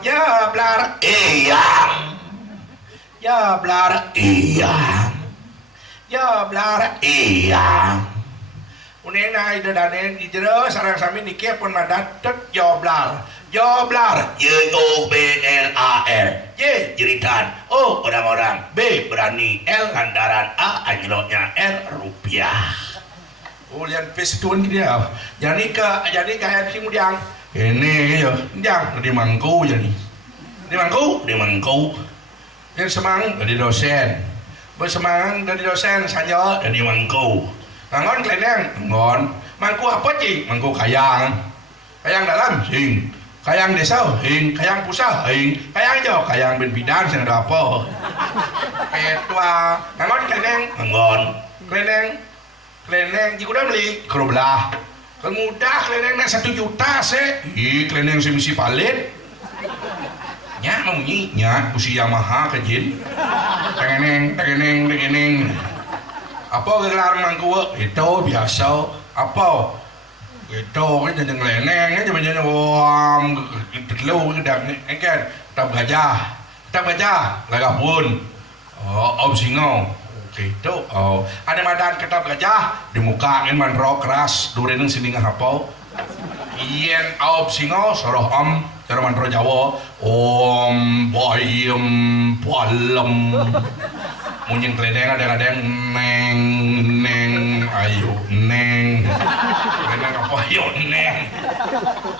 ya blar iyang ya blar iyang ya blar iyang uneng na ida danen ijero sareng sami niki pun madat ya blar Y O B L A R Y jeritan O orang-orang B berani L lantaran A anjloknya R rupiah. Ulian pestun dia jadi kayak kemudian ini ya jangan di mangku jadi di mangku yang semang dari dosen bersemang dari dosen saja dari mangku ngon kleneng ngon mangku apa sih mangku kayang dalam sing kayang desa hing kayang pusat hing kayang jo kayang ben bidan sing ada apa ketua ngon kleneng jika udah beli keroblah kemudah kleneng nak 1 juta sih kleneng semisi palit nya mau nya usia Yamaha kejin tengeneng apa gelar mangku itu biasa apa itu kan jangan leneng aja macamnya wam terlalu gedang kan tab gajah lagapun om singo gitu ada madan kitab gajah di muka ini manro keras dureneng sini ngahapau ien om singo soroh om cara manro Jawa om bayem palem munyeng keledeng ada neng ayo neng apa ayo neng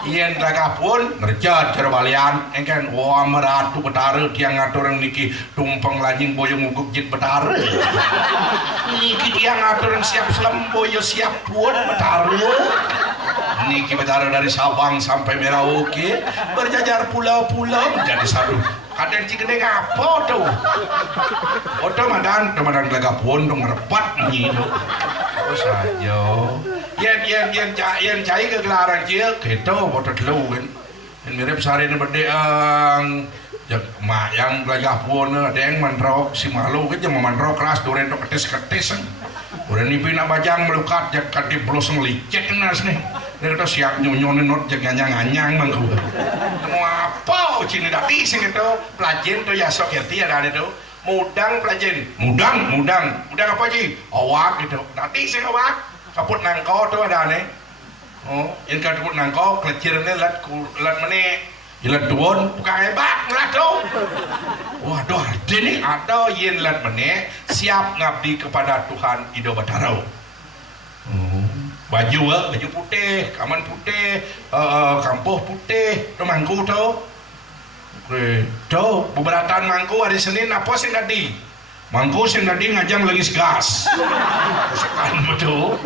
ien lagapun nerjat cara balian engken wah meratu betara tiang ngatur yang niki tumpeng lajing boyong nguguk jit betara niki tiang ngatur yang siap selemboyo siap buat betara niki betara dari Sabang sampai Merauke berjajar pulau-pulau menjadi satu kadang cikene apa tuh oto madan lagapun dong repat nyido oh saja yen cai kegelaran cia gitu botot lu kan mirip sari ini berdeang mak yang lagapun ada yang manrok si malu kan cuma manrok keras duren tok ketis udah nipi nak bajang melukat jak kadip blos ngelicet nas nih dia kata siap nyonyonin not jak nganyang mangku mau apa cini dati sing itu pelajen tuh ya sok ya ada itu mudang pelajen mudang apa sih awak gitu dati sing awak kaput nangko tuh ada nih oh yang kaput nangko kelecirnya lat meneh Ilat duon bukan hebat lah tuh. Waduh, ini ada yen lat meneh siap ngabdi kepada Tuhan Ido Batarau. Baju putih, kaman putih, kampuh putih, tu mangku tu. Tuh, beberatan mangku hari Senin apa sih tadi? Mangku sing tadi ngajang lagi gas. Sekan betul.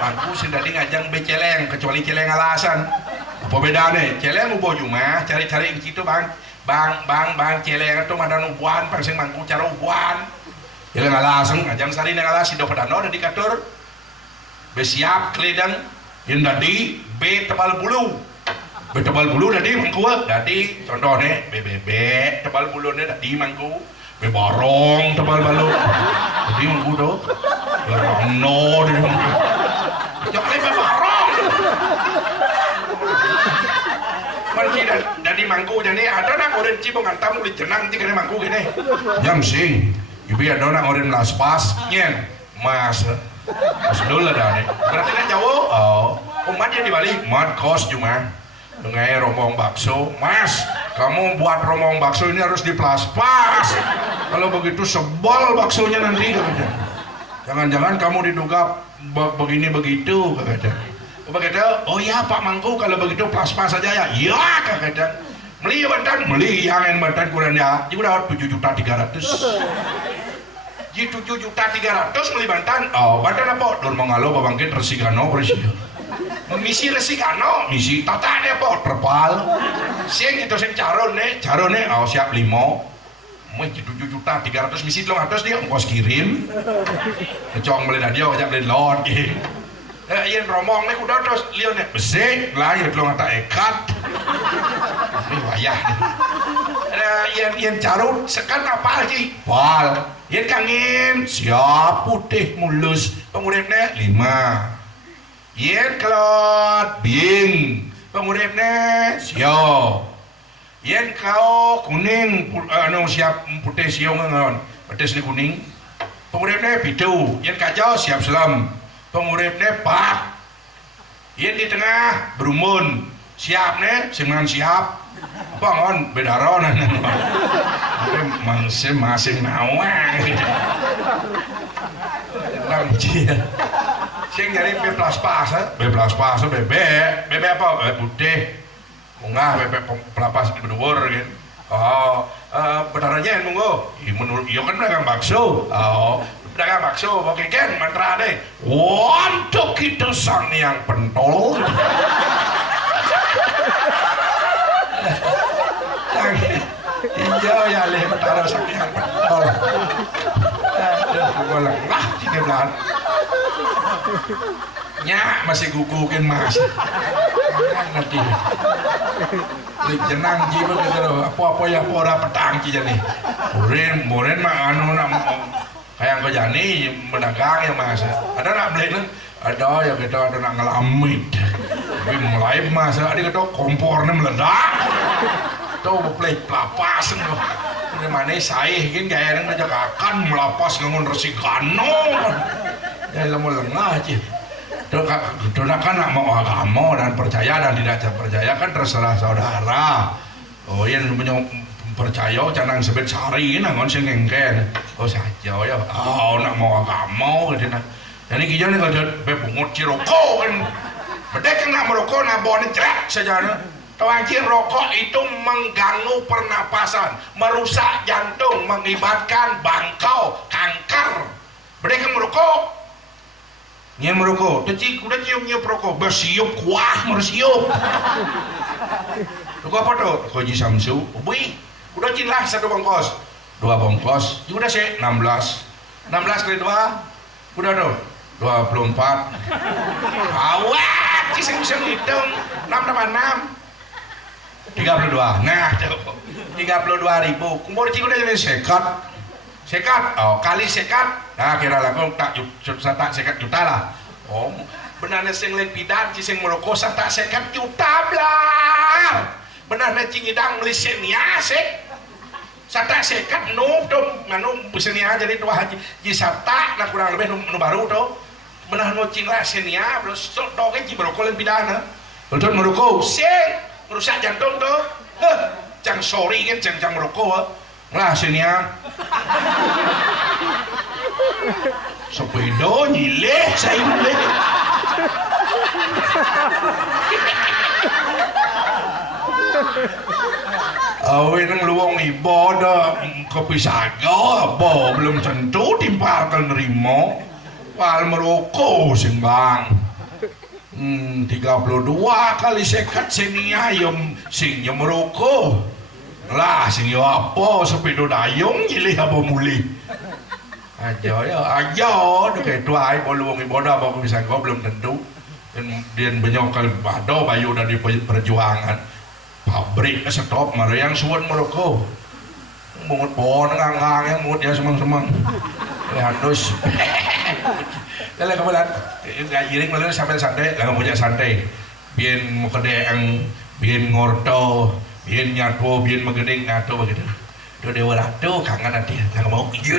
Mangku sing tadi ngajang beceleng kecuali celeng alasan. Apa bedanya? Celeng ubo cuma cari-cari yang situ bang celeng itu ada ubuan pangsing mangku cara ubuan. Celeng alasan ngajang sari nang alas sido padano dan dikatur. Besiap keledang yang tadi B tebal bulu. B tebal bulu tadi mangku tadi contohnya BBB tebal bulunya tadi mangku. B barong tebal bulu. Tadi mangku do. Barong no tadi mangku. Jangan B barong. Manci dari mangku jadi ada nak orang cibong antam ulit jenang jika mangku gini. Jam sing, ibu ada nak orang laspas nyen mas dulu dah nih. Berarti kan jauh. Oh, umatnya di Bali, mat kos cuma. Dengai rombong bakso, mas. Kamu buat rombong bakso ini harus diplaspas. Kalau begitu sebal baksonya nanti katanya. Jangan-jangan kamu diduga begini begitu katanya. Begitu, oh ya Pak Mangku kalau begitu plasma saja ya. Iya kakak. Meli bantan, meli yang bantan kurang ya. Juga dapat 7.300.000. Ji 7.300.000 meli bantan. Oh bantan apa? Dur mangalo babangkit resigano presiden. Misi resigano, misi tata apa? Terpal. Siang itu sing carone, oh siap 5. Mau 7.300.000 misi 300 dia ongkos kirim. Kecong beli dia ajak beli lot gitu. Yang rombong nih udah terus lihat nih besek lah ya belum ada ekat ini wayah nih yang carut sekan apa lagi wal yang kangen siap putih mulus penguripnya 5 yang kelot bing penguripnya siap yen kau kuning anu siap putih siung ngon pedes ni kuning penguripnya bidu yen kacau siap selam penguripnya pak yen di tengah berumun siap nih semangan siap apa ngon bedaron masing-masing nawang nang cia sing nyari bebas pas bebek apa putih bunga bebek pelapas berdua gitu oh bedarannya monggo menurut iya kan dagang bakso oh dagang bakso oke kan mantra deh untuk kita sang yang pentol hijau ya leh betara sang yang pentol aduh lengah tiga bulan nyak masih gugukin mas nanti lik jenang jiwa gitu loh apa ya pora petang ci jani murin mah anu nak kayak kau jani mendagang ya mas ada nak beli kan ada ya kita ada nak ngelamit tapi mulai mas ada kita kompornya meledak tuh beli pelapasan loh ini mana saya kan gaya yang ngajak akan melapas ngangun resikano ya lama lengah aja Dona kan mau agama dan percaya dan tidak percaya kan terserah saudara. Oh yang percaya canang sebet sari nangon sing ngengken. Oh saja ya. Oh nak mau agama gitu nah. Jadi kita ni kalau bepungut ciroko kan. Bedek nak merokok nak bawa ni cerak saja na. Tawanci rokok itu mengganggu pernapasan, merusak jantung, mengibatkan bangkau, kanker. Bedek merokok nyen merokok, tadi kuda cium rokok, bersiup kuah mersiup. Rokok apa tuh? Koji Samsu, bui, kuda cilah 1 bongkos, 2 bongkos, kuda sih 16 kali 2, kuda tuh 24. Awak, ciseng hitung 6 tambah 6, 32. Nah, 32.000. Kumur cik udah jadi sekat, oh kali sekat, nah kira laku tak sekat juta lah. Oh, benar sing lain pidan, sing merokok tak sekat juta belah. Benar cing idang lisenia sek, tak sekat dong, nganu bisenia jadi dua haji, jisata, nah kurang lebih nu baru tuh. Benar cing lah senia, terus doge cing merokok lain pidan, betul merokok, sing merusak jantung tuh, jang sorry kan jang merokok. Lah senia sepeda nyileh saya nyileh awe nang luwung ibadah kopi saga apa belum tentu timpalkan nerimo wal merokok sing bang 32 kali sekat senia yom sing merokok lah sing yo apa sepeda dayung nyilih apa muli aja kayak tuai bolong ibadah apa bisa kau belum tentu dan benyokal bado bayu dari perjuangan pabrik stop yang suan merokok mungut pohon ngang yang mungut ya semang lihat terus kalau kemudian nggak jiring malah sampai santai nggak punya santai biar mau kedeang biar ngorto biar nyatu biar mengening nyatu begitu. Do dewa ratu kangen nanti jangan mau iya